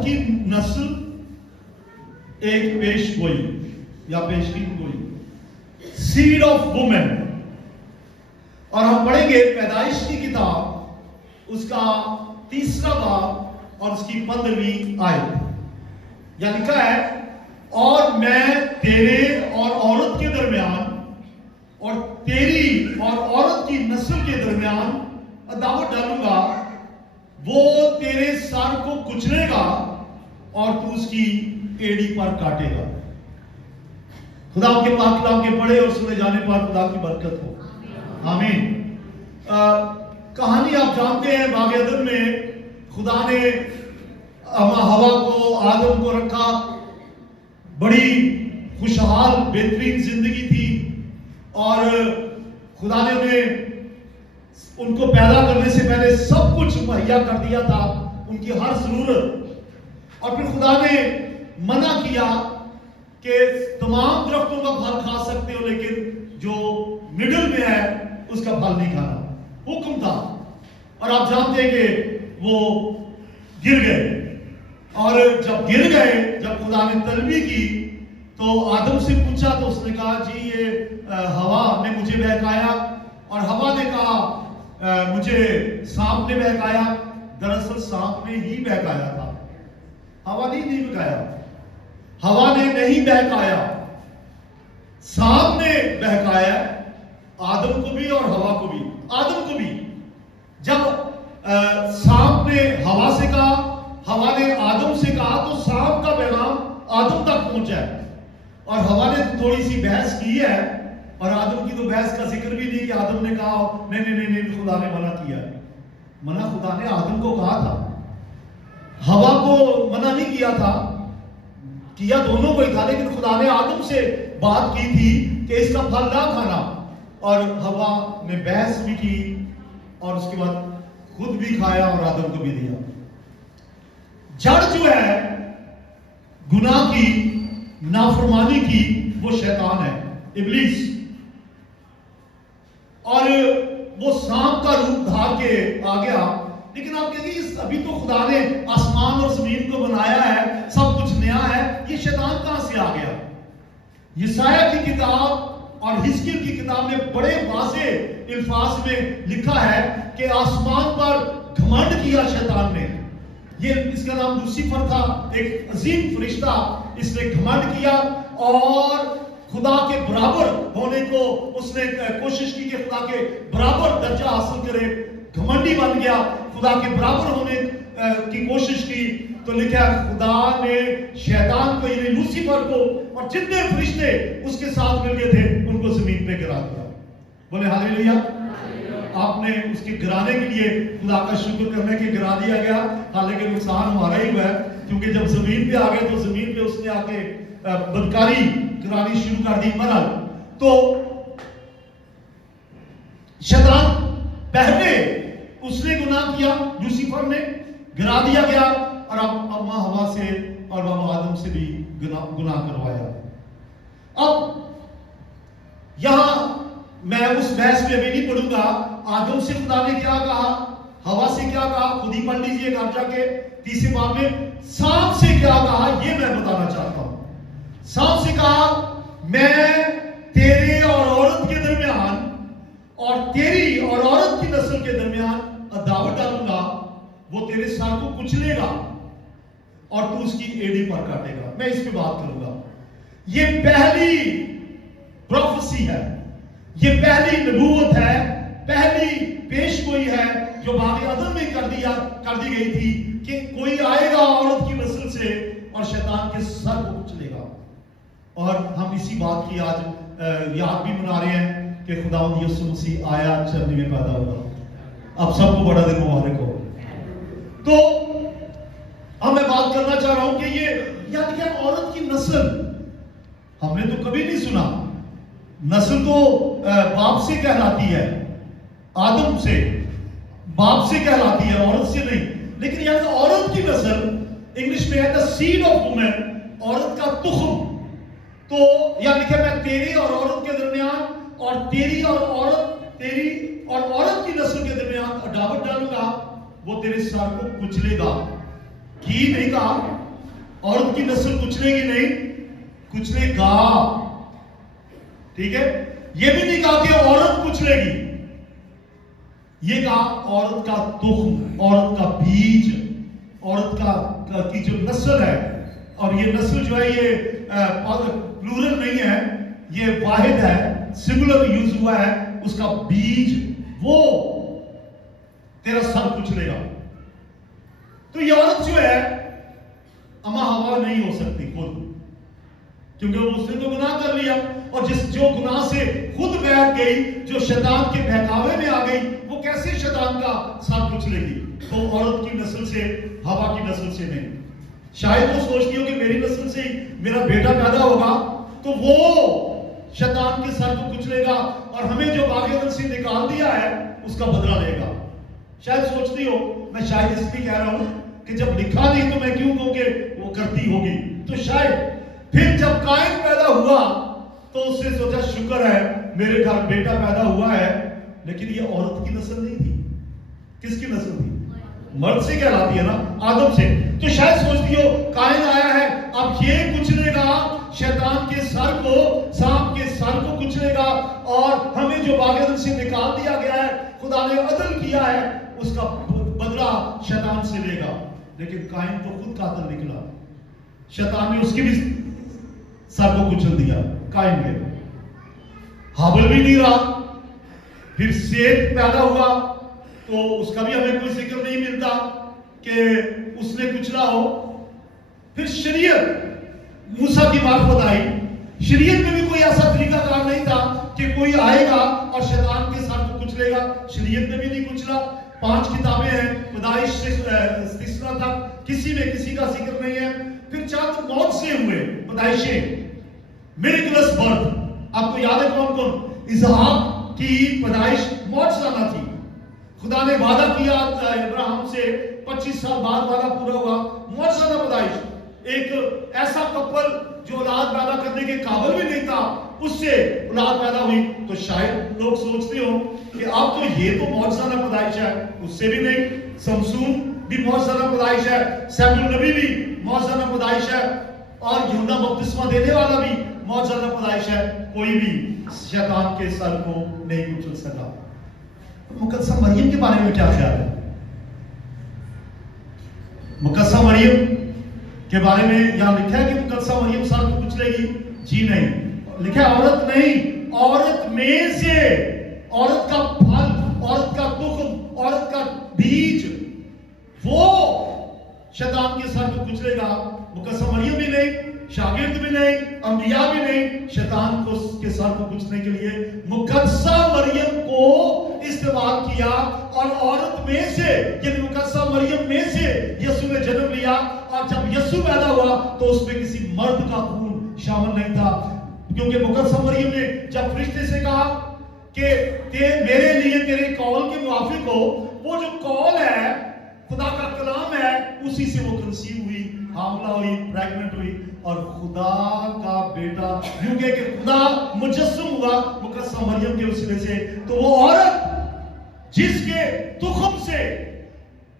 औरत की नस्ल एक पेश गोई या पेशगीन गोई, सीड ऑफ वुमेन। और हम पढ़ेंगे पैदाइश की किताब उसका 3 बाब और उसकी 15वीं आयत। या लिखा है, और मैं तेरे और औरत के दरमियान और तेरी और औरत की नस्ल के दरमियान अदावत डालूंगा, वो तेरे सर को कुचलेगा और तू उसकी एड़ी पर काटेगा। खुदा के पाक कलाम के पढ़े और सुने जाने पर खुदा की बरकत हो, आमीन। कहानी आप जानते हैं, बाग अदन में खुदा ने हवा को, आदम को रखा। बड़ी खुशहाल बेहतरीन जिंदगी थी और खुदा ने उनको पैदा करने से पहले सब कुछ मुहैया कर दिया था, उनकी हर जरूरत। और फिर खुदा ने मना किया कि तमाम दरख्तों का फल खा सकते हो, लेकिन जो मिडिल में है उसका फल नहीं खाना, हुक्म था। और आप जानते हैं कि वो गिर गए। और जब गिर गए, जब खुदा ने तलबी की तो आदम से पूछा, तो उसने कहा, जी ये हवा ने मुझे बहकाया। और हवा ने कहा, मुझे सांप ने बहकाया। दरअसल सांप ने ही बहकाया था, हवा ने नहीं बहकाया। हवा ने नहीं बहकाया, सांप ने बहकाया, आदम को भी और हवा को भी। आदम को भी जब सांप ने हवा से कहा, हवा ने आदम से कहा, तो सांप का पैगाम आदम तक पहुंचा है। और हवा ने थोड़ी सी बहस की है, और आदम की तो बहस का जिक्र भी नहीं कि आदम ने कहा नहीं नहीं नहीं नहीं, खुदा ने मना किया। मना खुदा ने आदम को कहा था, हवा को मना नहीं किया था, किया दोनों को ही था। लेकिन खुदा ने आदम से बात की थी कि इसका फल ना खाना, और हवा ने बहस भी की और उसके बाद खुद भी खाया और आदम को भी दिया। जड़ जो है गुनाह की, नाफरमानी की, वो शैतान है, इब्लीस। और वो सांप का रूप धार के आ गया। लेकिन आप कहेंगे, अभी तो खुदा ने आसमान और जमीन को बनाया है, सब कुछ नया है, ये शैतान कहां से आ गया? यशाया की किताब और हिजकिय्याह की किताब में बड़े वाज़े अल्फाज में लिखा है कि आसमान पर घमंड किया शैतान ने। ये इसका नाम लूसीफर था, एक अजीम फरिश्ता। इसने घमंड किया और खुदा के बराबर होने को उसने कोशिश की कि खुदा के बराबर दर्जा हासिल करे। घमंडी बन गया, खुदा के बराबर होने की कोशिश की। तो लिखा खुदा ने शैतान को, यानी लूसीफर को, और जितने फरिश्ते उसके साथ मिल गए थे, उनको जमीन पे गिरा दिया। बोले हालेलुया। आपने उसके गिराने के लिए खुदा का शुक्र करने के गिरा दिया गया। हालांकि नुकसान हमारा ही हुआ है, क्योंकि जब जमीन पे आ गए तो जमीन पे उसने आके बदकारी करानी शुरू कर दी, मरल। तो शैतान पहले उसने गुनाह किया, लूसीफर ने, गिरा दिया गया। और अब अम्मा हवा से और बाबा आदम से भी गुनाह करवाया। अब यहां मैं उस बहस में अभी नहीं पढ़ूंगा। आदम से खुदा ने क्या कहा, हवा से क्या कहा, खुद ही पढ़ लीजिए घर जाके 30 बाब में। सांप से क्या कहा, ये मैं बताना चाहता हूं। सांप से कहा, मैं तेरे और औरत के दरमियान और तेरी और औरत की नस्ल के दरमियान अदावत डालूंगा, वो तेरे सर को कुचलेगा और तू उसकी एड़ी पर काटेगा। मैं इस पे बात करूंगा। ये पहली प्रोफेसी है, ये पहली नबूवत है, पहली पेशगोई है जो बाग अदन में कर दी गई थी कि कोई आएगा औरत की नस्ल से और शैतान के सर को कुचलेगा। और हम इसी बात की आज याद भी मना रहे हैं कि खुदावंद यीशु मसीह आया, चरनी में पैदा हुआ। आप सबको बड़ा दिन मुबारक हो। तो अब मैं बात करना चाह रहा हूं कि ये यानी क्या औरत की नस्ल हमने तो कभी नहीं सुना। नस्ल तो बाप से कहलाती है, आदम से, बाप से कहलाती है, औरत से नहीं। लेकिन यानी औरत की नस्ल, इंग्लिश में है द सीड ऑफ वुमेन, औरत का तुख्म। तो यानी कि मैं तेरी और औरत के दरमियान और तेरी और औरत की नस्ल के दरमियान अदावत डालूंगा, वो तेरे सर को कुचलेगा کی نہیں کہا, عورت کی نسل کچلے گی نہیں, کچلے گا. ٹھیک ہے, یہ بھی نہیں کہا کہ عورت کچلے گی, یہ کہا عورت کا تخم, عورت کا بیج, عورت کا کی جو نسل ہے. اور یہ نسل جو ہے یہ پلورل نہیں ہے, یہ واحد ہے, سنگولر یوز ہوا ہے. اس کا بیج وہ تیرا سر کچلے گا. تو یہ عورت جو ہے اما ہوا نہیں ہو سکتی خود, کیونکہ اس نے تو گناہ کر لیا, اور جو گناہ سے خود بیٹھ گئی, جو شیطان کے بہکاوے میں آ گئی, وہ کیسے شیطان کا سر کچلے گی؟ تو عورت کی نسل سے, ہوا کی نسل سے نہیں. شاید وہ سوچتی ہو کہ میری نسل سے ہی میرا بیٹا پیدا ہوگا تو وہ شیطان کے سر کو کچلے گا, اور ہمیں جو باغ عدن سے نکال دیا ہے اس کا بدلہ لے گا. شاید سوچتی ہو, میں شاید اس لیے کہہ رہا ہوں کہ جب لکھا نہیں تو میں کیوں کہوں کہ وہ کرتی ہوگی. تو شاید پھر جب قائن پیدا ہوا تو اس نے سوچا شکر ہے میرے گھر بیٹا پیدا ہوا ہے, لیکن یہ عورت کی نسل نہیں تھی. کس کی نسل تھی؟ مرد سے کہلاتی ہے نا, آدم سے. تو شاید سوچتی ہو قائن آیا ہے, اب یہ کچلے گا شیطان کے سر کو, سانپ کے سر کو کچلے گا, اور ہمیں جو باغ عدن سے نکال دیا گیا ہے, خدا نے عدل کیا ہے, اس کا بدلہ شیطان سے لے گا. لیکن قائن تو خود قاتل نکلا, شیطان نے اس کی بھی سر کو کچل دیا. قائن کے حابل بھی نہیں رہا. پھر سیت پیدا ہوا تو اس کا بھی ہمیں کوئی ذکر نہیں ملتا کہ اس نے کچلا ہو. پھر شریعت موسیٰ کی معرفت آئی. شریعت میں بھی کوئی ایسا طریقہ کار نہیں تھا کہ کوئی آئے گا اور شیطان کے سر کو کچلے گا. شریعت میں بھی نہیں کچلا. 5 کتابیں ہیں, پیدائش سے تیسرا تک کسی میں کسی کا ذکر نہیں ہے. پھر 4 موت سے ہوئے پیدائشیں, میریکلس برتھ. آپ کو یاد ہے کون کون؟ اسحاق کی پیدائش معجزانہ تھی. خدا نے وعدہ کیا ابراہیم سے, 25 سال بعد وعدہ پورا ہوا, معجزانہ پیدائش. ایک ایسا کپل جو اولاد پیدا کرنے کے قابل بھی نہیں تھا, اس سے اولاد پیدا ہوئی. تو شاید لوگ سوچتے ہو کہ اب تو یہ تو معجزانہ پیدائش ہے, اس سے بھی نہیں. سمسون بھی معجزانہ پیدائش ہے, سیموئیل نبی بھی معجزانہ پیدائش ہے, اور یوحنا بپتسمہ دینے والا بھی معجزانہ پیدائش ہے. کوئی بھی شیطان کے سر کو نہیں کچل سکا. مقدسہ مریم کے بارے میں کیا خیال ہے؟ مقدسہ مریم کے بارے میں یہاں لکھا ہے کہ مقدسہ مریم سر کو کچلے گی؟ جی نہیں. لکھا ہے عورت نہیں, عورت میں سے, عورت کا پھل, عورت کا تخم, عورت کا بیج, وہ شیطان کے سر کو کچلے گا. مقدسہ مریم بھی نہیں, شاگرد بھی نہیں, انبیاء بھی نہیں. شیطان کو اس کے سر کو کچلنے کے لیے مقدسہ مریم کو استعمال کیا, اور عورت میں سے یعنی مقدسہ مریم میں سے یسوع نے جنم لیا. اور جب یسوع پیدا ہوا تو اس میں کسی مرد کا خون شامل نہیں تھا, کیونکہ مقدسہ مریم نے جب فرشتے سے کہا کہ میرے لیے تیرے قول کے موافق ہو, وہ جو قول ہے خدا کا کلام ہے, اسی سے وہ کنسیو ہوئی, حاملہ ہوئی, پریگننٹ ہوئی, اور خدا کا بیٹا, کیونکہ کہ خدا مجسم ہوا مقدسہ مریم کے وسیلے سے. تو وہ عورت جس کے تخم سے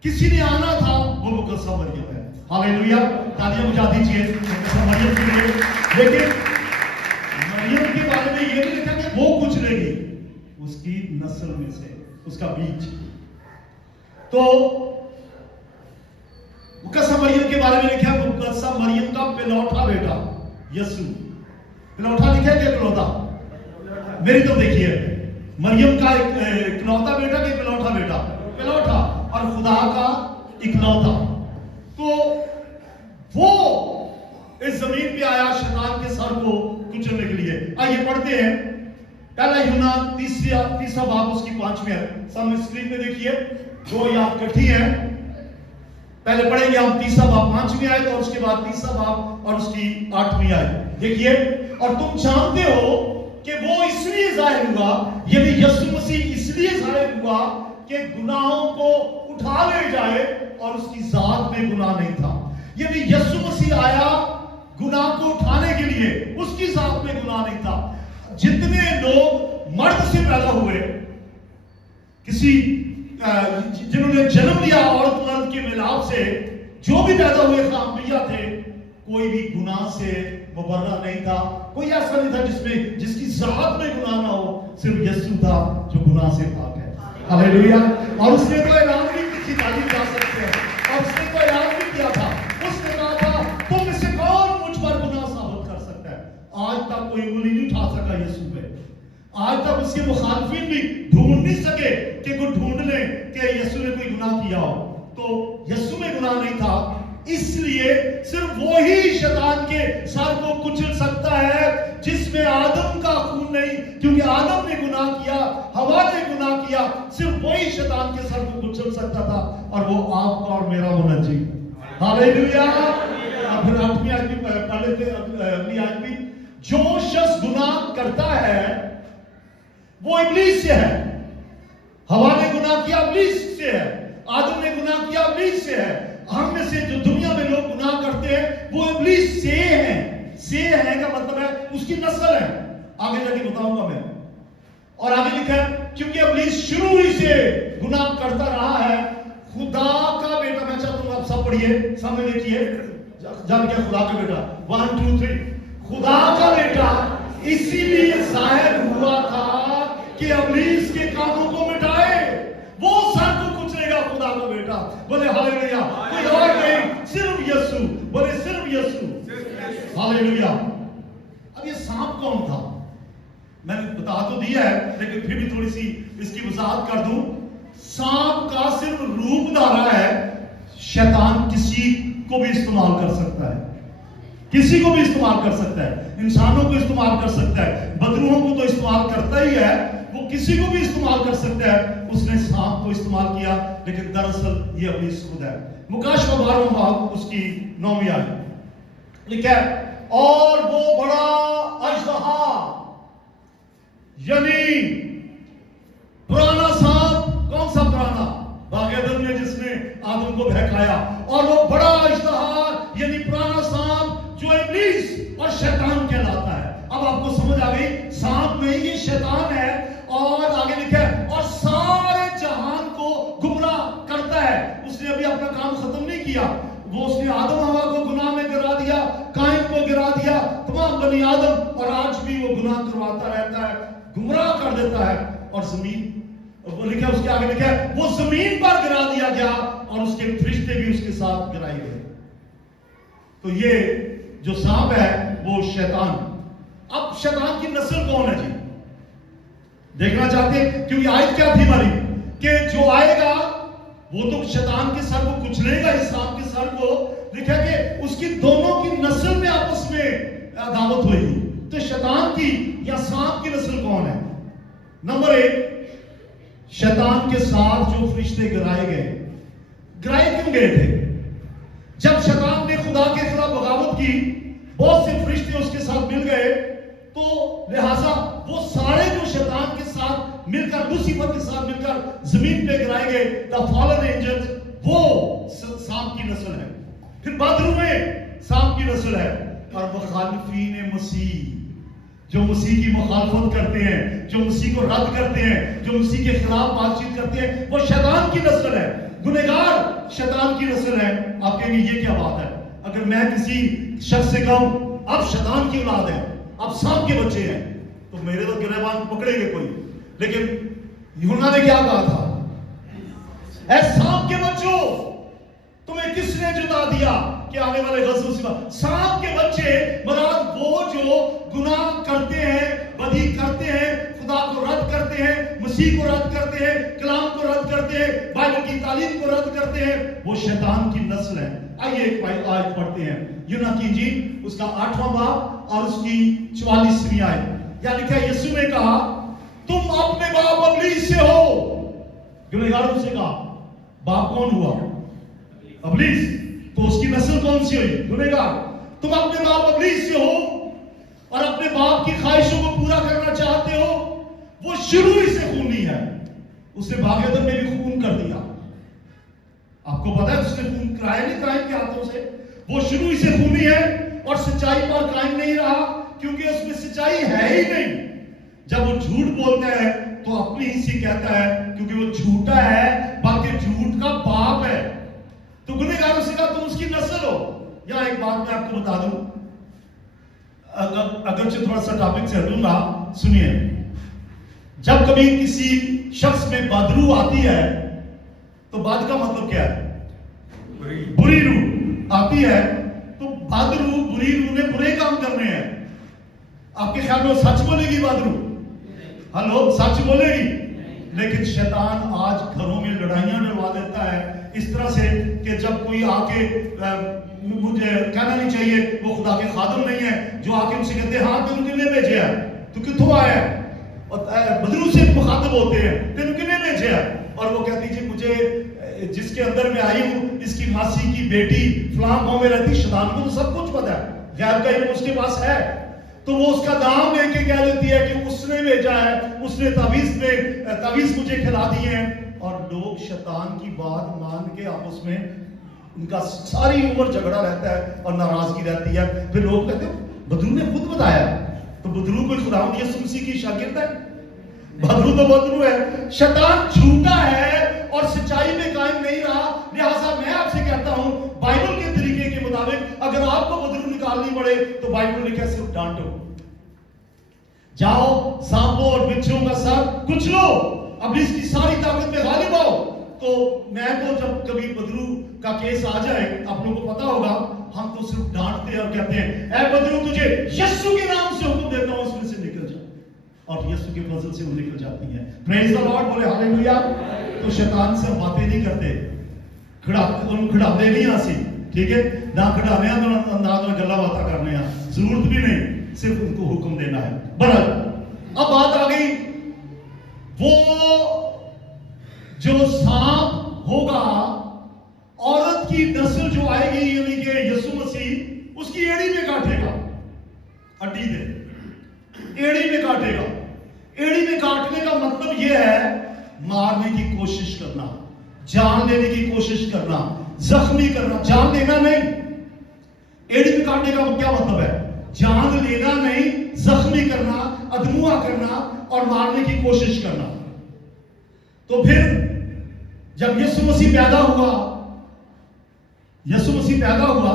کسی نے آنا تھا وہ مقدسہ مریم ہے. ہاللیلویا, تالیاں بجا دیجئے مقدسہ مریم کے لیے. لیکن مریم کے بارے میں یہ نہیں لکھا کہ وہ کچلے گی, اس کی نسل میں سے, اس کا بیج. تو مقدسہ مریم کے بارے میں لکھا ہے مقدسہ مریم کا پلوٹا بیٹا یسوع. پلوٹا لکھا ہے کہ اکلوتا؟ میری تو دیکھیے, مریم کا اکلوتا بیٹا کہ پلوٹا بیٹا؟ پلوٹا, اور خدا کا اکلوتا. تو وہ اس زمین پہ آیا شیطان کے سر کو کچلنے کے لیے. آئیے پڑھتے ہیں پہلا یوحنا تیسرا باب اس کی 5ویں ہے. سامنے اسکرین پہ دیکھیے, 2 یاد کٹھی ہیں. پہلے پڑھیں گے ہم تیسرا باب 5ویں آیت, اور اس کے بعد تیسرا باب اور اس کی 8ویں آیت. دیکھیے, اور تم جانتے ہو کہ وہ اس لیے ظاہر ہوا, یعنی یسوع مسیح اس لیے ظاہر ہوا کہ گناہوں کو اٹھا لے جائے, اور اس کی ذات میں گناہ نہیں تھا. یعنی یسوع مسیح آیا گناہ کو اٹھانے کے لیے, اس کی ذات میں گناہ نہیں تھا. جتنے لوگ مرد سے پیدا ہوئے, کسی جنہوں نے جنم لیا عورت مرد کے ملاپ سے, जो भी पैदा हुए अंबिया थे, कोई भी गुनाह से मुबर्रा नहीं था। कोई ऐसा नहीं था जिसकी जात में गुनाह ना हो। सिर्फ यीशु था जो गुनाह से पाक है। हालेलुया। और उसने तो ऐलान भी किसी तालीम जा सकते हैं, और उसने तो ऐलान भी किया था। उसने कहा था, तुम में से कौन मुझ पर गुनाह साबित कर सकता है? आज तक कोई उंगली नहीं उठा सका यीशु पे। आज तक उसके मुखालफिन भी ढूंढ नहीं सके कि कोई ढूंढ ले कि यीशु ने कोई गुनाह किया हो। तो यीशु में गुनाह नहीं था, इसलिए सिर्फ वो ही शैतान के सर को कुचल सकता है जिसमें आदम का खून नहीं, क्योंकि आदम ने गुनाह किया, हवा ने गुनाह किया। सिर्फ वही शैतान के सर को कुचल सकता था, और वो आपका और मेरा होना चाहिए। हालेलुया। फिर 8वीं आयत भी पढ़ लेते, अगली आयत भी। जो शख्स गुनाह करता है वो इब्लीस से है। हवा ने गुनाह किया, इब्लीस से है। आदम ने गुनाह किया, इब्लीस से है। हम में से जो दुनिया में लोग गुनाह करते हैं वो इब्लीस से हैं। से है का मतलब है उसकी नस्ल है। आगे जाके बताऊंगा मैं। और आगे लिखा है, क्योंकि इब्लीस शुरू ही से गुनाह करता रहा है, खुदा का बेटा। मैं चाहता हूं आप सब पढ़िए, सामने देखिए, जान क्या खुदा का बेटा। 1 2 3। खुदा का बेटा इसीलिए जाहिर हुआ था कि इब्लीस के कामों को मिटाए। वो सर को कुचलेगा, खुदा का बेटा। बोले हालेलुया। कोई और नहीं, सिर्फ यीशु। बोले सिर्फ यीशु। हालेलुया। अब ये सांप कौन था? मैंने बता तो दिया है, लेकिन फिर भी थोड़ी सी इसकी वजाहत कर दूं। सांप का सिर्फ रूप धारा है। शैतान किसी को भी इस्तेमाल कर सकता है, किसी को भी इस्तेमाल कर सकता है। इंसानों को इस्तेमाल कर सकता है, बदरूहों को तो इस्तेमाल करता ही है, वो किसी को भी इस्तेमाल कर सकता है। उसने सांप को इस्तेमाल किया, लेकिन दरअसल ये इब्लीस खुद है। मुकाशवा 12वां बाब उसकी 9वीं आयत लिखा है, और वो बड़ा अजदहा यानी पुराना सांप। कौन सा पुराना? बाग-ए-अदन में जिसने आदम को बहकाया। और वो बड़ा अजदहा यानी पुराना सांप जो इब्लीस और शैतान कहलाता है। अब आपको समझ आ गई, सांप नहीं, ये शैतान है। और आगे लिखा है, और सारे जहान को गुमराह करता है। उसने अभी अपना काम खत्म नहीं किया। वो उसने आदम हवा को गुनाह में गिरा दिया, काइन को गिरा दिया, तमाम बनी आदम, और आज भी वो गुनाह करवाता रहता है, गुमराह कर देता है। और जमीन, वो लिखा है, उसके आगे लिखा है, वो जमीन पर गिरा दिया गया और उसके फरिश्ते भी उसके साथ गिराए गए। तो ये जो सांप है वो शैतान। अब शैतान की नस्ल कौन है जी? देखना चाहते हैं, क्योंकि आयत क्या थी हमारी कि जो आएगा वो तो शैतान के सर को कुचलेगा, इस सांप के सर को। लिखा कि उसकी दोनों की नस्ल में आपस में अदावत होगी। तो शैतान की या सांप की नस्ल कौन है? नंबर 1, शैतान के साथ जो फरिश्ते गिराए गए। गिराए क्यों गए थे? जब शैतान ने खुदा के खिलाफ बगावत की, बहुत से फरिश्ते उसके साथ मिल गए, तो लिहाजा वो सारे जो शैतान के साथ मिलकर, लूसीफर के साथ मिलकर जमीन पे गिराए गए, द फॉलन एंजल्स, वो सांप की नस्ल है। फिर बदरू में सांप की नस्ल है। और मुखालिफीन मसीह, जो मसीह की मुखालफत करते हैं, जो मसीह को रद्द करते हैं, जो मसीह के खिलाफ बातचीत करते हैं, वो शैतान की नस्ल है। गुनहगार शैतान की नस्ल है। आप कहेंगे ये क्या बात है? अगर मैं किसी शख्स से कहूं अब शैतान की औलाद है, अब सांप के बच्चे हैं, तो मेरे तो गिरबान पकड़ेंगे कोई। लेकिन यूहन्ना ने क्या कहा था? ऐ सांप के बच्चों, तुम्हें किसने जुदा दिया कि आने वाले गज़ब सिवा? सांप के बच्चे मराद वो जो गुनाह करते हैं, बदी करते हैं, खुदा को रद्द करते हैं, मसीह को रद्द करते हैं, कलाम को रद्द करते हैं, बाइबल की तालीम को रद्द करते हैं, वो शैतान की नस्ल है। आइए एक आयत पढ़ते हैं, यूहन्ना की इंजील उसका 8वां बाब और उसकी 44वीं आयत। या लिखा है, यीशु ने कहा, तुम अपने बाप इब्लीस से हो। गुनहगारों से कहा, बाप कौन हुआ? इब्लीस। तो उसकी नस्ल कौन सी हुई? गुनहगार। तुम अपने बाप इब्लीस से हो और अपने बाप की ख्वाहिशों को पूरा करना चाहते हो। वो शुरू ही से खूनी है, उसने बाग-ए-अदन में भी खून कर दिया। आपको पता है उसने खून कराया नहीं कायम के हाथों से। वो शुरू ही से खूनी है और सच्चाई पर कायम नहीं रहा, क्योंकि उसमें सच्चाई है ही नहीं। जब वो झूठ बोलता है तो अपनी ही से कहता है, क्योंकि वो झूठा है, बल्कि झूठ का बाप है। तो गुनहगारों से कहा तुम उसकी नस्ल हो। या एक बात मैं आपको बता दूं, अगर थोड़ा सा टॉपिक से हटूंगा, सुनिए। जब कभी किसी शख्स में बदरू आती है तो बद का मतलब क्या है? बुरी रूह आती है। तो बदरू, बुरी रूह ने बुरे काम करने हैं। आपके ख्याल में वो सच बोलेगी बदरू? हेलो, सच बोलेगी? लेकिन शैतान आज घरों में लड़ाइयां डलवा देता है इस तरह से कि जब कोई आके, मुझे कहना नहीं चाहिए वो खुदा के खादम नहीं है, जो आके उनसे कहते हैं हाँ तेन किन्ने भेजे है, तू किथों आया है, और बदरू से मुखातब होते हैं तेन किन्ने भेजे है, और वो कहती जी मुझे जिसके अंदर मैं आई हूँ इसकी मासी की बेटी फलां गांव में रहती। शैतान को तो सब कुछ पता है, गैर का इल्म उसके पास है। तो वो उसका नाम लेके कह देती है कि उसने भेजा है, उसने तावीज मुझे खिला दिए हैं। और लोग शैतान की बात मान के आपस में उनका सारी उम्र झगड़ा रहता है और नाराजगी रहती है। फिर लोग कहते हैं बदरू ने खुद बताया। तो बदरू कोई खुदावंद यीशु मसीह की शागिर्द है? बदरू तो बदरू है। शैतान झूठा है और सच्चाई में कायम नहीं रहा। लिहाजा मैं आपसे कहता हूं बाइबल के तरीके के मुताबिक अगर आपको बदरू निकालनी पड़े तो बाइबल ने क्या, सिर्फ डांटो, जाओ सांपों और बिच्छुओं का सर कुचलो, अब इसकी सारी ताकत में गालिब आओ। तो मैं तो जब कभी बदरू का केस आ जाए, आप लोगों को पता होगा, हम तो सिर्फ डांटते हैं और कहते हैं ऐ बदरू तुझे यीशु के नाम से हुक्म देता हूं उसमें से निकल जा, और यीशु के फजल से वो निकल जाती है। प्रेज द लॉर्ड, बोले हालेलुया। तो शैतान से हम बातें नहीं करते, खिड़ाते नहीं आसी, ठीक है ना, खिड़ाने ना तो गल्ला बातें करने आ, जरूरत भी नहीं, सिर्फ उनको हुक्म देना है। बहरहाल अब बात आ गई, वो जो सांप होगा, औरत की नस्ल जो आएगी यानी कि यीशु मसीह, उसकी एड़ी में काटेगा, हड्डी दे एड़ी में काटेगा। एड़ी में काटने का मतलब यह है मारने की कोशिश करना, जान लेने की कोशिश करना, जख्मी करना, जान लेना नहीं। एड़ी में काटने का क्या मतलब है? जान लेना नहीं, जख्मी करना, अधमुआ करना और मारने की कोशिश करना। तो फिर जब यीशु मसीह पैदा हुआ, यीशु मसीह पैदा हुआ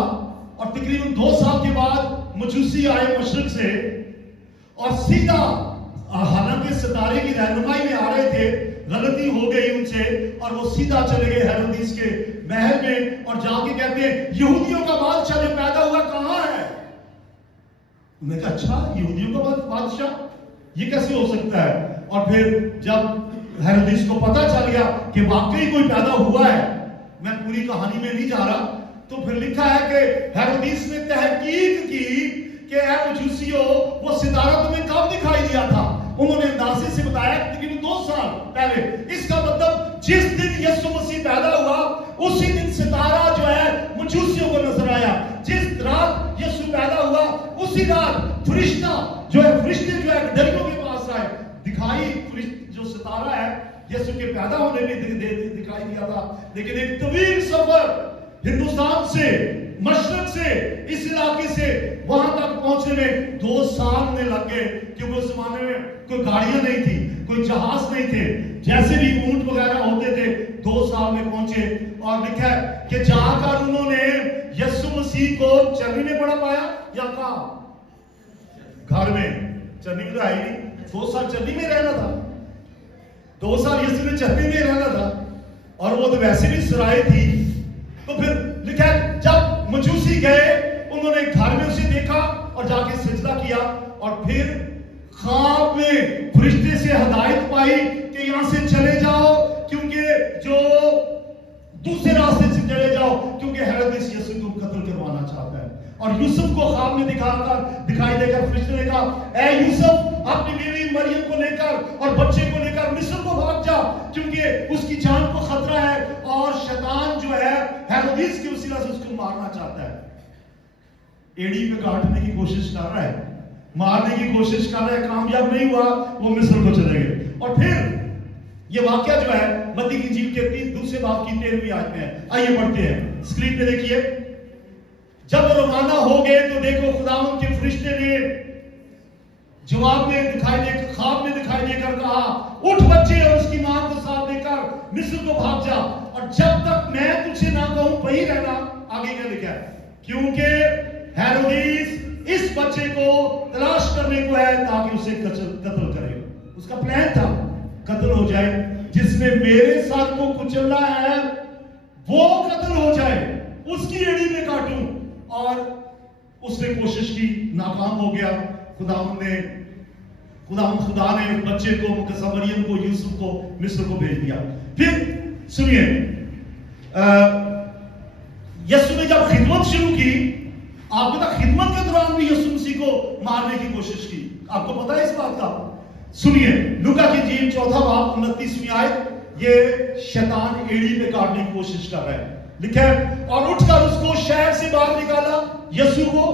और तकरीबन 2 साल के बाद मजूसी आए मशरिक से और सीधा, हालांकि सितारे की रहनुमाई में आ रहे थे, गलती हो गई उनसे और वो सीधा चले गए हेरोदिस के महल में और जाके कहते हैं यहूदियों का बादशाह जो पैदा हुआ कहां है? उन्होंने कहा अच्छा यहूदियों का बादशाह, ये कैसे हो सकता है? और फिर जब हेरोदिस को पता चल गया कि वाकई कोई पैदा हुआ है, मैं पूरी कहानी में नहीं जा रहा, तो फिर लिखा है कि हेरोदिस ने तहकीक की कि ऐ मजूसियों वो सितारा तुम्हें कब दिखाई दिया था? उन्होंने अंदाजे से बताया कि 2 साल पहले। इसका मतलब जिस दिन यीशु मसीह पैदा हुआ उसी दिन सितारा जो है मजूसियों को नजर आया। जिस रात यीशु पैदा हुआ उसी रात फरिश्ता जो है, फरिश्ते जो है दरियों के पास आए, दिखाई जो सितारा है यीशु के पैदा होने में दिखाई दिया था। लेकिन एक तवील सफर हिंदुस्तान से, मशरक से, इस इलाके से वहां तक पहुंचने में 2 साल में लग गए, क्योंकि उस जमाने में कोई गाड़ियां नहीं थी, कोई जहाज नहीं थे, जैसे भी ऊंट वगैरह होते थे। 2 साल में पहुंचे और लिखा है कि जाकर उन्होंने यीशु मसीह को चरनी में पड़ा पाया या कहा घर में, चरनी में तो आई नहीं, 2 साल चरनी में रहना था, 2 साल यीशु ने चरनी में रहना था और वो तो वैसे भी सराय थी। तो फिर लिखा है जब मजूसी गए उन्होंने घर में उसे देखा और जाके सजदा किया और फिर ख्वाब में फरिश्ते से हिदायत पाई कि यहां से चले जाओ, क्योंकि जो दूसरे रास्ते से चले जाओ, क्योंकि हेरोदेस यीशु को कत्ल करवाना चाहता है। और यूसुफ को ख्वाब में दिखाई देकर फरिश्ते ने कहा ऐ यूसुफ अपनी बीवी मरियम को लेकर और बच्चे को लेकर मिस्र को भाग जा, क्योंकि उसकी जान को खतरा है और शैतान जो है हेरोदेस की वसीला से उसको मारना चाहता है। एड़ी पे काटने की कोशिश कर रहा है, मारने की कोशिश कर रहा है, कामयाब नहीं हुआ, वो मिस्र को चले गए। और फिर ये वाकया जो है मत्ती की इंजील के 2 बाब की 13वीं आयत में है। आइए पढ़ते हैं, स्क्रीन पे देखिए। जब रवाना हो गए तो देखो खुदावंद के फरिश्ते ने जवाब में दिखाई दे, ख्वाब में दिखाई देकर कहा, उठ बच्चे और उसकी मां को साथ लेकर मिस्र को भाग जा, और जब तक मैं तुझे ना कहूं वहीं रहना। आगे क्या लिखा है? क्योंकि हेरोदेस इस बच्चे को तलाश करने को है ताकि उसे कत्ल करे। उसका प्लान था कत्ल हो जाए, जिसने मेरे साथ को कुचलना है वो कत्ल हो जाए, उसकी एड़ी में काटूं। और उसने कोशिश की, नाकाम हो गया। खुदा ने बच्चे को, मुकद्दस मरियम को, यूसुफ को मिस्र को भेज दिया। फिर सुनिए, यीशु ने जब खिदमत शुरू की, आपको पता खिदमत के दौरान भी यीशु मसीह को मारने की कोशिश की। आपको पता है इस बात का? सुनिए, लूका की इंजील 4 बाब 29वीं आयत, ये शैतान एड़ी पे काटने की कोशिश कर रहा है। लिखा है, और उठकर उसको शहर से बाहर निकाला, यीशु को,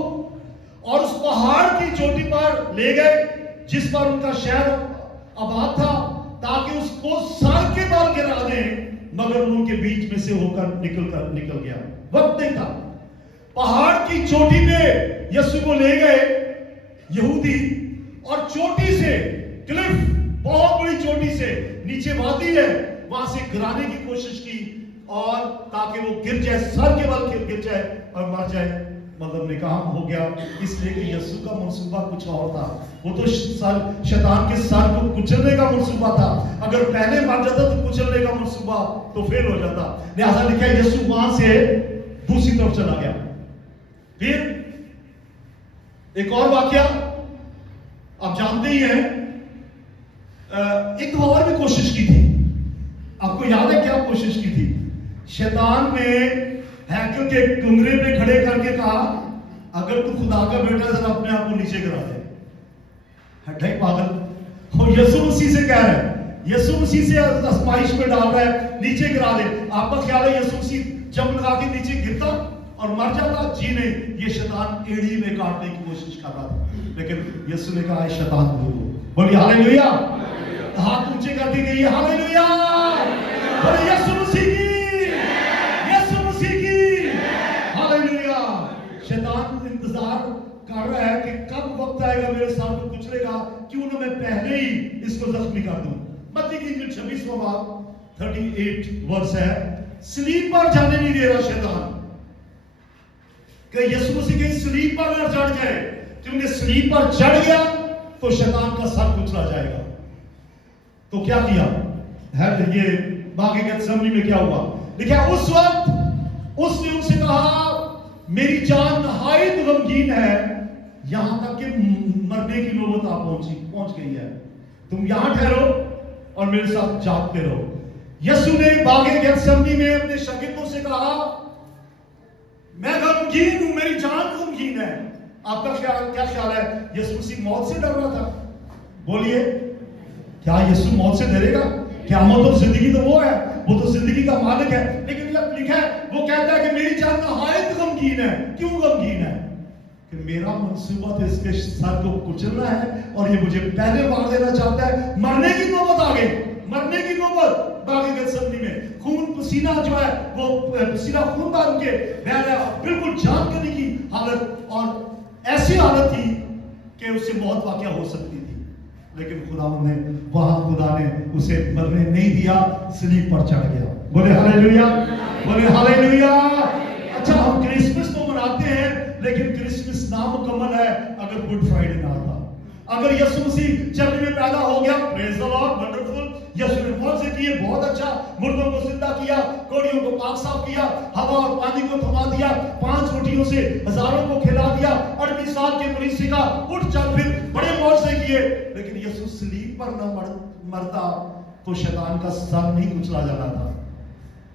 और उस पहाड़ की चोटी पर ले गए जिस पर उनका शहर आबाद था, ताकि उसको सर के बल गिरा दें, मगर उनके बीच में से होकर निकल गया। वक्त नहीं था। पहाड़ की चोटी पे यीशु को ले गए यहूदी, और चोटी से, क्लिफ, बहुत बड़ी चोटी से, नीचे वादी है, वहां से गिराने की कोशिश की, और ताकि वो गिर जाए, सर के बल गिर जाए और मर जाए। मतलब निकाम हो गया, इसलिए कि यीशु का मंसूबा कुछ और था। वो तो शैतान के सर को कुचलने का मंसूबा था। अगर पहले मर जाता तो कुचलने का मंसूबा तो फेल हो जाता। लिहाजा लिखा है यीशु वहां से दूसरी तरफ चला गया। फिर एक और वाकया आप जानते ही हैं, एक और भी कोशिश की थी। आपको याद है क्या कोशिश की थी? शैतान ने हैकल के कुंगरे पे खड़े करके कहा, अगर तू खुदा का बेटा है तो अपने आप को नीचे गिरा दे। हटाई पागल। और यीशु मसीह से कह रहा है, यीशु मसीह से आजमाइश में डाल रहा है, नीचे गिरा दे। आपका ख्याल है यीशु मसीह जंप लगा के नीचे गिरता और मर जाता? जी नहीं, ये शैतान एड़ी में काटने की कोशिश कर रहा था, लेकिन यीशु ने कहा, शैतान दूर। बोलिए हालेलुया। हाथ ऊंचे कर दी गई, हालेलुया। बोलिए यीशु मसीह की, यीशु मसीह की, हालेलुया। शैतान इंतजार कर रहा है कि कब वक्त आएगा मेरे साथ को कुचलेगा, क्यों ना मैं पहले ही इसको जख्मी कर दूं। मत्ती की इंजील 26वां बाब 38 वर्ष है, सलीब पर जाने नहीं दे रहा शैतान, कि यीशु मसीह के सलीब पर न चढ़ जाए, क्योंकि सलीब पर चढ़ गया तो शैतान का सर कुचला जाएगा। तो क्या किया है? ये बाकी गैथसेमनी में क्या हुआ? देखिए, उस वक्त उसने उनसे कहा, मेरी जान नहायत गमगीन है, यहां तक कि मरने की नौबत आ पहुंच गई है। तुम यहां ठहरो और मेरे साथ जागते रहो। यीशु ने बागे गैथसेमनी में अपने शागिर्दों से कहा, मैं गमगीन हूं, मेरी जान गमगीन है। आपका क्या ख्याल है? यीशु मसीह मौत से डर रहा था? बोलिए, क्या यीशु मौत से डरेगा? क्या मौत और जिंदगी तो वो है, वो तो जिंदगी का मालिक है। लेकिन लिखा है, वो कहता है कि मेरी जान नहायत गमगीन है। क्यों गमगीन है? कि मेरा मंसूबा तो इसके सर को कुचलना है, और ये मुझे पहले मार देना चाहता है। मरने की नौबत आ गई, मरने की नौबत। बाकी गैथसेमनी में खून पसीना जो है, वो पसीना खून बन के बह रहा, बिल्कुल जान करने की हालत, और ऐसी हालत थी कि उससे बहुत वाकया हो सकती थी, लेकिन खुदा ने उसे मरने नहीं दिया, सलीब पर चढ़ गया। बोले हालेलुया, बोले हालेलुया। अच्छा, हम क्रिसमस तो मनाते हैं, लेकिन क्रिसमस नामुकम्मल है अगर गुड फ्राइडे ना आता। अगर यीशु मसीह जन्म में पैदा हो गया, प्रेज द लॉर्ड, वंडरफुल, यीशु ने मौत से किए, बहुत अच्छा, मुर्दों को जिंदा किया, कोड़ियों को पाक साफ किया, हवा और पानी को थमा दिया, 5 रोटियों से हजारों को खिला दिया, 38 साल के मरीज से कहा उठ चल, फिर बड़े मौत से किए। लेकिन यीशु सलीब पर न मरता तो शैतान का सर नहीं कुचला जाना था।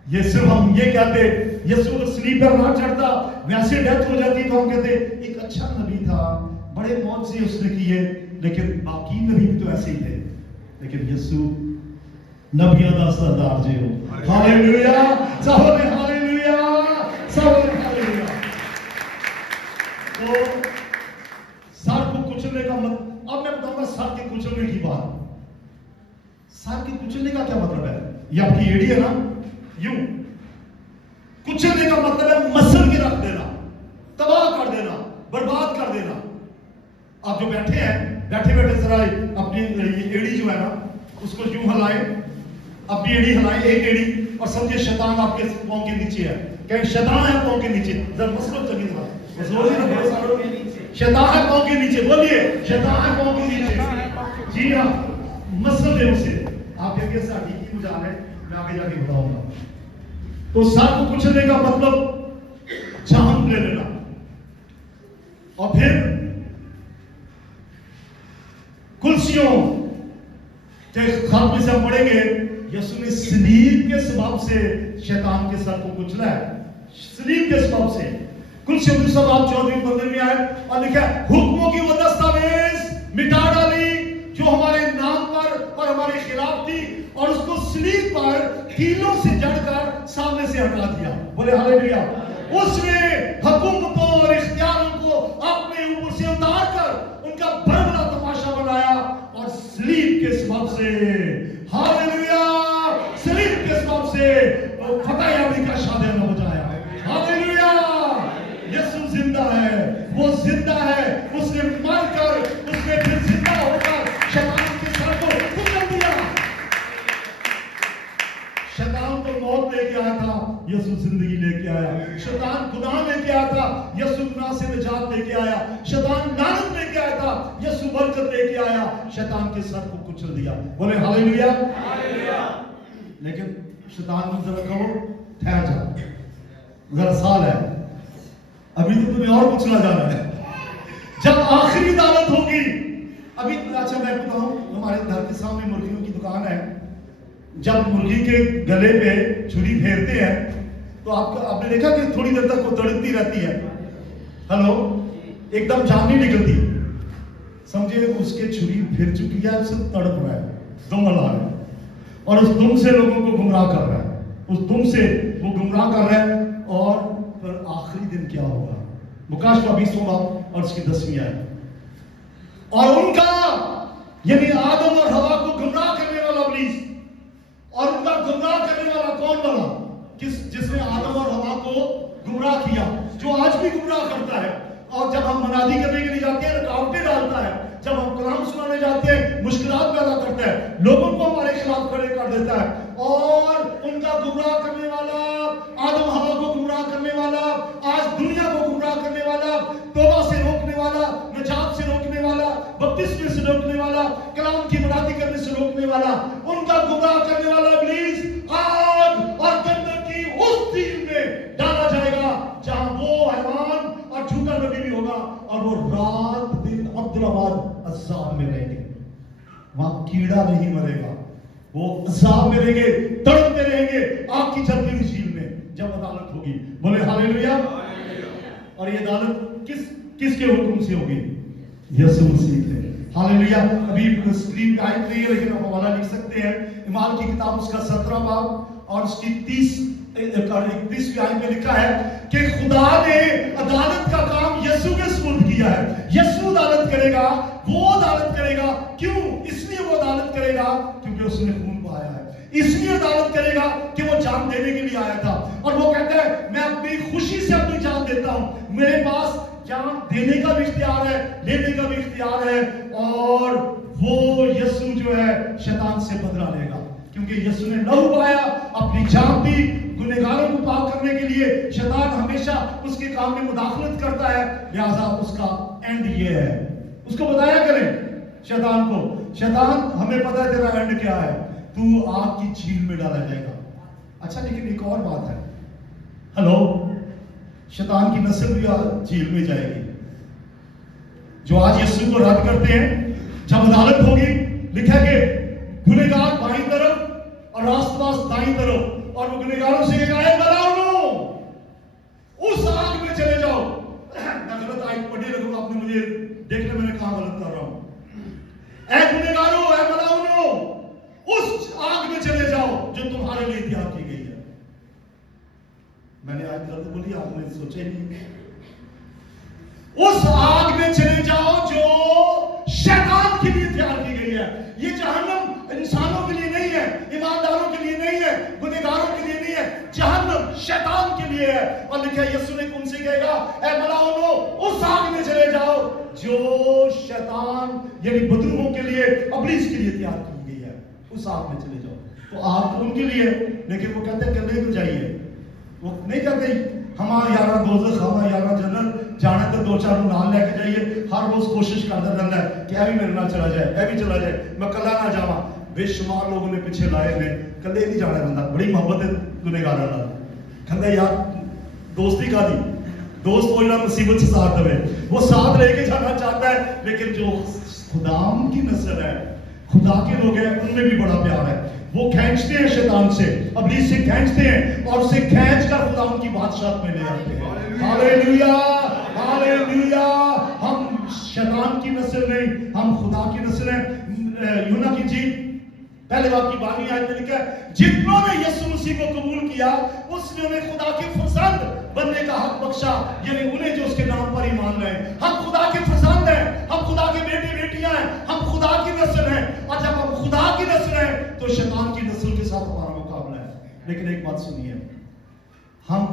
ये सिर्फ हम ये कहते, यीशु को सलीब पर ना चढ़ता, वैसे डेथ हो जाती, तो हम कहते एक अच्छा नबी था, बड़े मौत से उसने किए, लेकिन बाकी नबी भी तो ऐसे ही थे। लेकिन यीशु नबियों का सरदार जी हो। हालेलुया, सबने हालेलुया, सबने हालेलुया। तो सर को कुचलने का मतलब, अब मैं बताऊंगा सर के कुचलने की बात। सर के कुचलने का क्या मतलब है? ये आपकी एड़ी है ना, यूं कुचलने का मतलब है मसल के रख देना, तबाह कर देना, बर्बाद कर देना। आप जो बैठे हैं, बैठे बैठे जरा अपनी एड़ी जो है ना उसको यूं हिलाएं, अपनी एड़ी हिलाएं, एक एड़ी, और समझे शैतान आपके पांव के नीचे है। कहें शैतान है पांव के नीचे, जरा मसलो चंगी तरह जोर से बोलो सारों, शैतान है पांव के नीचे, बोलिए शैतान है पांव के नीचे। जी हाँ, मसल है उसे। आप ये कैसे हकीकी मुझे आ रहे हैं, मैं आगे जाके बताऊंगा। तो सर को कुचलने का मतलब जान ले लेना, और फिर कुर्सियों के खत में से हम पढ़ेंगे यीशु ने सलीब के सबब से शैतान के सर को कुचला है, सलीब के सबब से। कुर्सियों दूसरा बाब 14 में आए और लिखा है हुक्मों की वो दस्तावेज मिटा डाली जो हमारे नाम पर और हमारे खिलाफ थी, और उसको सलीब पर कीलों से जड़कर सामने से हटा दिया। बोले हालेलुया। उसने हुकूमतों और इख्तियारों को अपने ऊपर से उतार कर उनका बड़ा तमाशा बनाया, और सलीब के सबब से, हालेलुया, सलीब के सबब से फतह याबी का शादियाना बजाया। हालेलुया, यीशु जिंदा है, वो जिंदा है, उसने मरकर, उसने फिर जिंदा होकर शैतान के सर को कुचल दिया। शैतान तो मौत लेके आया था, यीशु जिंदगी लेके आया। शैतान गुनाह लेके आया था, यीशु गुनाह से निजात लेके आया। शैतान लानत लेके आया था, यीशु बरकत लेके आया। शैतान के सर को कुचल दिया। बोले हालेलुया। लेकिन शैतान को जरा कहो ठहर जा, जरा साल है, अभी तो तुम्हें और कुचला जाना है। जब आखिरी अदालत होगी, अभी अच्छा मैं बताऊं, हमारे घर के सामने मुर्गियों की दुकान है। जब मुर्गी के गले पे छुरी फेरते हैं तो आपने देखा कि थोड़ी देर तक वो तड़पती रहती है। हेलो, एकदम जान नहीं निकलती, समझे उसके छुरी फिर चुकी है, सिर्फ तड़प रहा है, दम ला रहा है, और उस दुम से लोगों को गुमराह कर रहा है, उस दुम से वो गुमराह कर रहा है। और फिर आखिरी दिन क्या होगा? मुकाशवा 20वां बाब और उसकी 10वीं आयत। और उनका यानी आदम और हवा को गुमराह करने वाला इब्लीस, और उनका गुमराह करने वाला कौन बना? जिसने आदम और हवा को गुमराह किया, जो आज भी गुमराह करता है। और जब हम मनादी करने के लिए जाते हैं रुकावटें डालता है, जब हम कलाम सुनाने जाते हैं मुश्किलात पैदा करता है, लोगों को हमारे खिलाफ खड़े कर देता है। और उनका गुमराह करने वाला, आदम हवा को गुमराह करने वाला, आज दुनिया को गुमराह करने वाला, तौबा से रोकने वाला, निजात से रोकने वाला, बपतिस्मे से रोकने वाला, कलाम की मनादी करने से रोकने वाला, उनका गुमराह करने वाला इब्लीस आग और गंधक की उस झील में डाला जाएगा जहां वो हैवान और झूठा नबी भी होगा, और वो रात दिन अब्दुल्लाबाद अज़ाब में रहेंगे। वहां कीड़ा नहीं मरेगा, वो अज़ाब में रहेंगे, तड़पते रहेंगे आग की जलती हुई झील में जब अदालत होगी। बोले हालेलुया। और ये अदालत किसके हुक्म से होगी? यीशु मसीह के। हालेलुया। अभी स्क्रीन पे आई नहीं है, लेकिन आप हवाला लिख सकते हैं। इमाल की किताब उसका 17 बाब और उसकी 31वीं आयत में लिखा है कि खुदा ने अदालत का काम यीशु के सुपुर्द किया है। यीशु अदालत करेगा, वो अदालत करेगा। क्यों? इसलिए वो अदालत करेगा क्योंकि उसने खून बहाया है। इसलिए अदालत करेगा कि वो जान देने के लिए आया था, और वो कहता है मैं अपनी खुशी से अपनी जान देता हूं। मेरे पास जान देने का भी इख्तियार है, लेने का भी इख्तियार है। और वो यीशु जो है शैतान से बदला लेगा, क्योंकि यीशु ने लहू बहाया, अपनी जान दी गुनहगारों को पाक करने के लिए। शैतान हमेशा उसके काम में मुदाखलत करता है, लिहाजा उसका एंड ये है। उसको बताया करें शैतान को, शैतान हमें पता है तेरा एंड क्या है, तू आग की झील में डाला जाएगा। अच्छा, लेकिन एक और बात है। हेलो, शैतान की नस्ल भी झील में जाएगी। जो आज यीशु को रद्द करते हैं, जब अदालत होगी, लिखा कि गुनहगार बाईं तरफ और रास्तबाज दाईं तरफ, और वो गुनहगारों से कहेगा ए मलाउनो, उस आग में चले जाओ। मैं गलत आयत पढ़ी लगूंगा, आपने मुझे देखने मैंने कहा गलत कर रहा हूं। ए गुनहगारों, ए मलाउनो, उस आग में चले जाओ जो तुम्हारे लिए तैयार की गई है। मैंने आज गलत बोली, आपने सोचा ही नहीं। उस आग में चले जाओ जो शैतान के लिए तैयार की गई है। ये जहन्नम इंसानों के लिए नहीं है, ईमानदारों के लिए नहीं है, गुनहगारों के लिए नहीं है। जहन्नम शैतान के लिए है। और लिखा है यीशु ने उनसे कहेगा ए मलाउनो, उस आग में चले जाओ जो शैतान यानी बदरूहों के लिए, इब्लीस के लिए तैयार की गई है। उस आग में चले जाओ। तो आग तो उनके लिए, लेकिन वो कहते हैं कल्ले को जाइए। वो नहीं कहते हमारा यारा दोज़ख, हमारा यारा जन्नत जाने तो दो चार नाल लेके जाइए। हर रोज कोशिश करता रहता है कि भी मेरे नाल चला जाए, भी चला जाए, मैं कला ना जावा। बेशुमार लोगों ने पीछे लाए ने, कल्ले नहीं जाना बंदा। बड़ी मोहब्बत है गुनहगारां नाल। कहंदा यार दोस्ती का दी, दोस्त वो ना मुसीबत से साथ दे, वो साथ लेके जाना चाहता है। लेकिन जो खुदाम की नस्ल है, खुदा के लोग हैं, उनमें भी बड़ा प्यार है। वो खींचते हैं शैतान से, इब्लीस से खींचते हैं और उसे खींच कर खुदा उनकी बादशाहत में ले आते हैं। Hallelujah, hallelujah. हम शैतान की नस्ल नहीं, हम खुदा की नस्ल हैं। यूना की जी पहले बाप की 12वीं आयत में लिखा है, जितनों ने यीशु मसीह को कबूल किया उसने उन्हें खुदा के फरजंद बनने का हक बख्शा, यानी उन्हें जो उसके नाम पर ईमान लाए। हम खुदा के फरजंद हैं, हम खुदा के बेटे बेटियां हैं, हम खुदा की नस्ल हैं। और जब हम खुदा की नस्ल हैं तो शैतान की नस्ल के साथ हमारा मुकाबला है। लेकिन एक बात सुनिए, हम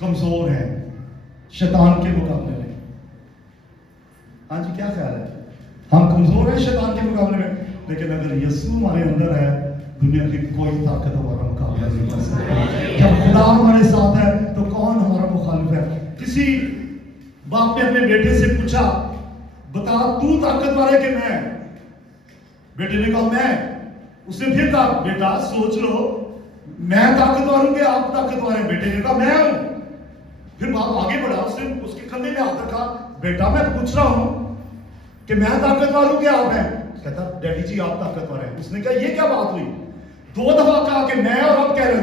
कमजोर हैं शैतान के मुकाबले में। हाँ जी, क्या ख्याल है? हम कमजोर हैं शैतान के मुकाबले में, लेकिन अगर यीशु हमारे अंदर है, दुनिया की कोई ताकत हमारा मुकाबला नहीं कर सकती। जब खुदा हमारे साथ है तो कौन हमारा मुखालिफ है? किसी बाप ने अपने बेटे से पूछा, बता तू ताकतवर है कि मैं? बेटे ने कहा मैं। उसने फिर कहा, बेटा सोच लो, मैं ताकतवर हूं कि आप ताकतवर हैं? बेटे ने कहा मैं हूं। फिर बाप आगे बढ़ा, उसने उसके कंधे में हाथ रखा, बेटा मैं पूछ रहा हूं कि मैं ताकतवर हूं कि आप हैं? कहता डैडी जी आप ताकतवर हैं। उसने कहा ये क्या बात हुई? 2 दफा कहा कि मैं, और अब कह रहे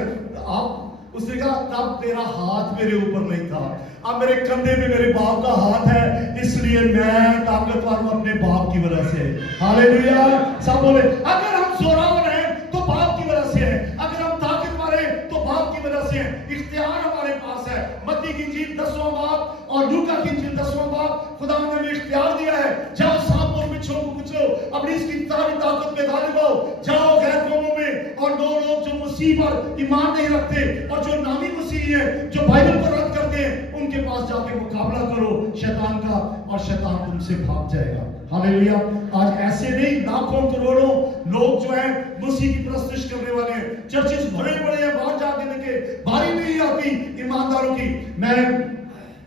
आप। उसने कहा तब तेरा हाथ मेरे ऊपर नहीं था, अब मेरे कंधे में मेरे बाप का हाथ है, इसलिए मैं ताकतवर हूं अपने बाप की वजह से। हालेलुया। सब बोले अगर हम जोरावर हैं तो बाप की वजह से है, अगर हम ताकतवर हैं तो बाप की वजह से है। इख्तियार हमारे पास है। मत्ती की इंजील 10वां बाब और लूका की इंजील 10वां बाब, खुदा ने हमें इख्तियार दिया है। जाओ सांप और बिच्छुओं को कुचलो, अपनी इसकी सारी ताकत में गालिब हो। जाओ गैर कौमों में, और 2 लोग जो मसीह पर ईमान नहीं रखते और जो नामी मसीह हैं, जो बाइबल को रद्द करते हैं, उनके पास जाके मुकाबला करो शैतान का, और शैतान तुमसे भाग जाएगा। हालेलुया। आज ऐसे नहीं, लाखों करोड़ों लोग जो है मसीह की परस्तिश करने वाले हैं। चर्चेस भरे पड़े हैं, बाहर जाके देखे, बारी नहीं आती ईमानदारों की। मैं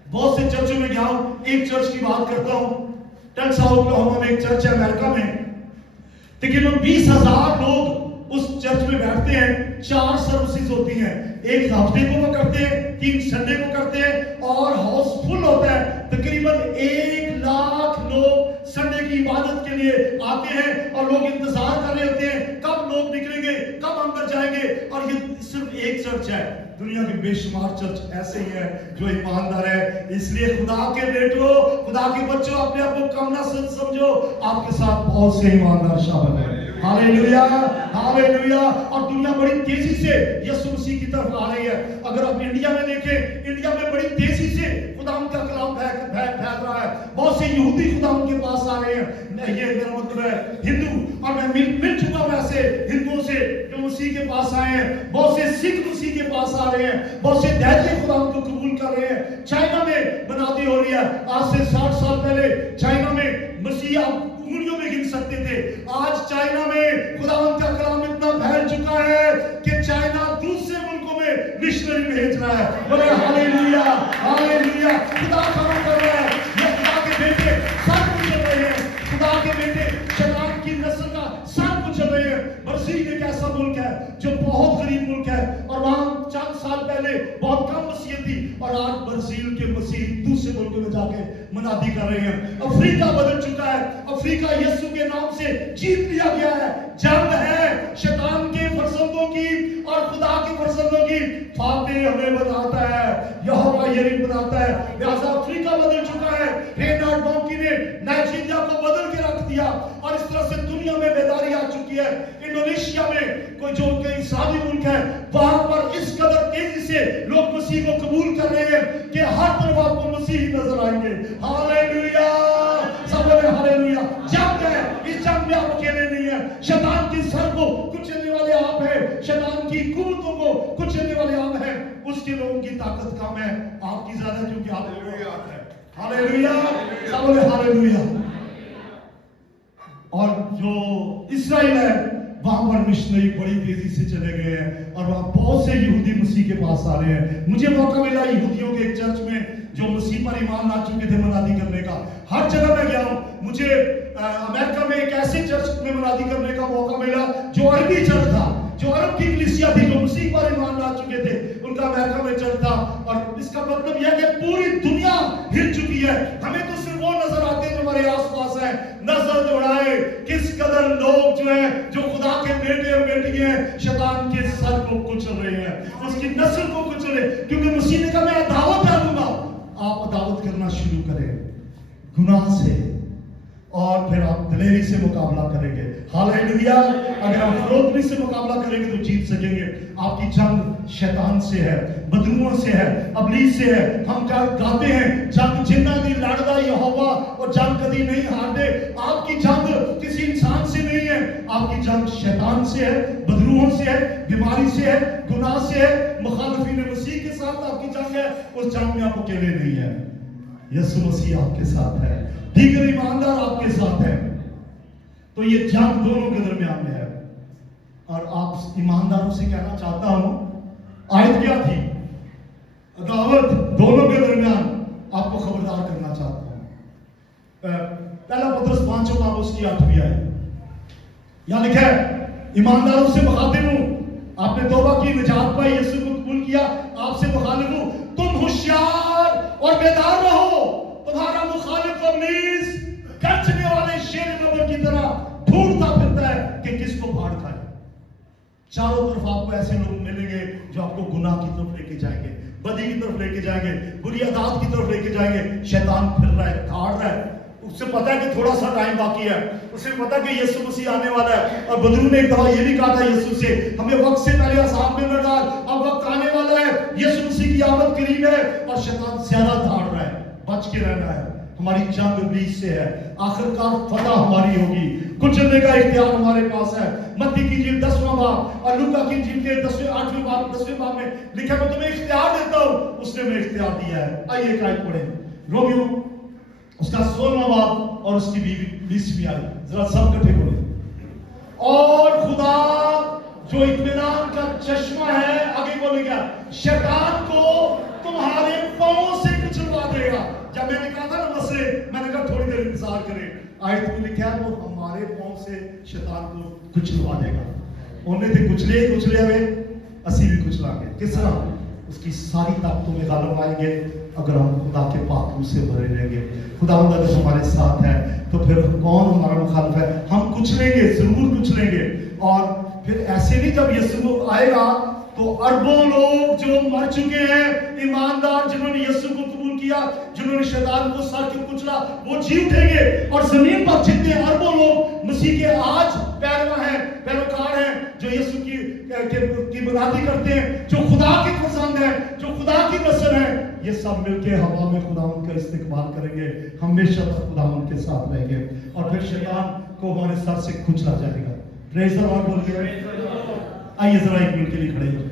बहुत से चर्चों में गया हूं, एक चर्च की बात करता हूं। टल्सा ओक्लाहोमा में एक चर्च है अमेरिका में, तकरीबन 20,000 लोग उस चर्च में बैठते हैं। 4 सर्विसेज होती हैं, एक हफ्ते को वो करते हैं, 3 संडे को करते हैं, और हाउस फुल होता है। तकरीबन 1 लाख लोग संडे की इबादत के लिए आते हैं, और लोग इंतजार कर रहे होते हैं कब लोग निकलेंगे, कब अंदर जाएंगे। और ये सिर्फ एक चर्च है, दुनिया के बेशुमार चर्च ऐसे ही हैं जो ईमानदार है। इसलिए खुदा के बेटों, खुदा के बच्चों, अपने आप को कम ना समझो, आपके साथ बहुत से ईमानदार शामिल हैं। Hallelujah, hallelujah. और दुनिया बड़ी तेजी से यीशु मसीह की तरफ आ रही है। अगर आप इंडिया में देखें, इंडिया में बड़ी तेजी से खुदा का कलाम फैल रहा है। बहुत से यहूदी खुदा के पास आ रहे हैं, ये मेरा मतलब है हिंदू, और मैं मिल चुका हूं ऐसे हिंदुओं से जो मसीह के पास आए हैं। बहुत से सिख मसीह के पास आ रहे हैं, बहुत से दैत्य खुदा को कबूल कर रहे हैं। चाइना में बनादी हो रही है। आज से 60 साल पहले चाइना में मसीह आप उंगलियों में गिन सकते थे। आज चाइना में खुदावंद का कलाम इतना फैल चुका है कि चाइना दूसरे मुल्कों में मिशनरी भेज रहा है। बोले हालेलुया, हालेलुया। खुदा काम कर रहा है। ये खुदा के बेटे सब कुछ चल रहे हैं, खुदा के बेटे शैतान की नस्ल का सब कुछ चल रहे हैं। ब्राजील एक ऐसा मुल्क है जो बहुत गरीब मुल्क है, और वहां चंद साल पहले बहुत कम मसीह थी, और आज ब्राजील के मसीह दूसरे मुल्कों में जाके मनादी कर रहे हैं। अफ्रीका बदल चुका है, अफ्रीका यीशु के नाम से जीत लिया गया है। जंग है शैतान के फरजंदों की और खुदा के फरजंदों की। फातिह हमें बताता है, यहोवा यरीम बताता है। लिहाजा अफ्रीका बदल चुका है। रेनाल्ड बॉन्की ने नाइजीरिया को बदल के रख दिया, और इस तरह से दुनिया में बेदारी आ चुकी है। इंडोनेशिया में कोई जो कई इस्लामी मुल्क है, वहां पर इस कदर तेजी से लोग मसीह को कबूल कर रहे हैं कि हर तरफ आपको मसीह नजर आएंगे। हालेलुया, सब बोले हालेलुया। जंग है, इस जंग में आप अकेले नहीं है। शैतान की सर को कुचलने वाले आप हैं, शैतान की कुवतों को कुचलने वाले आप हैं। उसके लोगों की ताकत कम है, आपकी ज्यादा, क्योंकि आप है। हालेलुया, सब बोले हालेलुया। اور جو اسرائیل ہے وہاں پر مشنری بڑی تیزی سے چلے گئے ہیں اور وہاں بہت سے یہودی مسیح کے پاس آ رہے ہیں. مجھے موقع ملا یہودیوں کے ایک چرچ میں جو مسیح پر ایمان لا چکے تھے منادی کرنے کا. ہر جگہ میں گیا ہوں. مجھے امریکہ میں ایک ایسے چرچ میں منادی کرنے کا موقع ملا جو عربی چرچ تھا, جو عرب کی کلیسیا تھی, جو مسیح پر ایمان لا چکے تھے, ان کا امریکہ میں چرچ تھا. اور اس کا مطلب یہ ہے کہ پوری دنیا ہل چکی ہے. ہمیں تو صرف وہ نظر آتے ہیں جو ہمارے آس پاس ہیں. نظر دوڑائے کس قدر لوگ جو ہیں جو خدا کے بیٹے اور بیٹیاں ہیں شیطان کے سر کو کچل رہے ہیں, اس کی نسل کو کچل رہے ہیں, کیونکہ مسیح نے کہا میں عداوت ڈالوں گا. آپ عداوت کرنا شروع کریں گناہ سے اور پھر آپ دلیری سے مقابلہ کریں گے. ہاللیلویا. اگر آپ فروتنی سے مقابلہ کریں گے تو جیت سکیں گے. آپ کی جنگ شیطان سے ہے, بدروؤں سے ہے, ابلیس سے ہے. ہم گاتے ہیں جنگ جنہ دی لڑدا یہوہ, اور جنگ کبھی نہیں ہارتے. آپ کی جنگ کسی انسان سے نہیں ہے, آپ کی جنگ شیطان سے ہے, بدروؤں سے ہے, بیماری سے ہے, گناہ سے ہے, مخالفین مسیح کے ساتھ آپ کی جنگ ہے. اس جنگ میں آپ اکیلے نہیں ہیں. یسوع مسیح آپ کے ساتھ ہے, دیگر ایماندار آپ کے ساتھ ہے. تو یہ جنگ دونوں کے درمیان میں ہے. اور آپ ایمانداروں سے کہنا چاہتا ہوں, آیت کیا تھی؟ عداوت دونوں کے درمیان. آپ کو خبردار کرنا چاہتا ہوں. پہلا پترس 5 باب اس کی 8ویں آیت یہاں لکھا ہے ایمانداروں سے مخاطب ہوں, آپ نے توبہ کی, نجات پائی, یسوع کو قبول کیا, آپ سے مخالف ہوں. تم ہوشیار اور بیدار رہو. تمہارا مخالف ابلیس گرجنے والے شیر نمر کی طرح ڈھونڈتا پھرتا ہے کہ کس کو پھاڑ کھائے. چاروں طرف آپ کو ایسے لوگ ملیں گے جو آپ کو گناہ کی طرف لے کے جائیں گے, بدی کی طرف لے کے جائیں گے, بری عادات کی طرف لے کے جائیں گے. شیطان پھر رہا ہے, دھاڑ رہا ہے. اس سے پتا ہے کہ تھوڑا سا ٹائم باقی ہے, اسے پتا ہے کہ یسوع مسیح آنے والا ہے. اور بدرو نے ایک دفعہ یہ بھی کہا تھا یسوع سے, ہمیں وقت سے پہلے عذاب میں نہ ڈال, اب وقت آنے والا ہے, یسوع مسیح کی آمد قریب ہے. اور شیطان زیادہ دھاڑ رہا ہے, بچ کے رہنا ہے. ہماری جنگ ابلیس سے ہے. آخر کار فتح ہماری ہوگی, کچلنے کا اختیار ہمارے پاس ہے. متی کی انجیل 10واں باب اور لوکا کی انجیل کے 8ویں باب میں لکھا ہے میں تمہیں اختیار دیتا ہوں, اس نے ہمیں اختیار دیا ہے. آئیے ایک آیت پڑھیں, رومیو اس کا 16واں باب اور اس کی 20ویں آیت, ذرا سب کٹھے بولیں. اور خدا جو اطمینان کا چشمہ ہے, آگے بولے گا, شیطان کو تمہارے پاؤں سے کچلوا دے گا. جب میں نے کہا تھا نا مسئلے, میں نے کہا تھوڑی دیر انتظار کریں. آیت میں لکھا ہے وہ ہمارے پاؤں سے شیطان کو کچلوا دے گا. انہیں تھے کچلے ہوئے, اسی بھی کچلا گے. کس طرح؟ اس کی ساری طاقتوں میں غالب آئیں گے اگر ہم خدا کے پاک روح سے بھرے رہیں گے. خدا اگر ہمارے ساتھ ہے تو پھر کون ہمارا مخالف ہے؟ ہم کچلیں گے, ضرور کچلیں گے. اور پھر ایسے نہیں, جب یسوع آئے گا تو اربوں لوگ جو مر چکے ہیں, ایماندار جنہوں نے یسوع کو قبول کیا, جنہوں نے شیطان کو سر کے کچلا, وہ جی اٹھیں گے. اور زمین پر جتنے اربوں لوگ مسیح کے آج پیروکار ہیں, جو یسوع کی منادی کرتے ہیں, جو خدا کی پسند ہے, جو خدا کی نسل ہے, یہ سب مل کے ہوا میں خداوند کا استقبال کریں گے. ہمیشہ تک خداوند کے ساتھ رہیں گے. اور پھر شیطان کو ہمارے سر سے کچلا جائے گا. پریز دی لارڈ بول کے آئیے ذرا ایک منٹ کے لیے کھڑے ہو.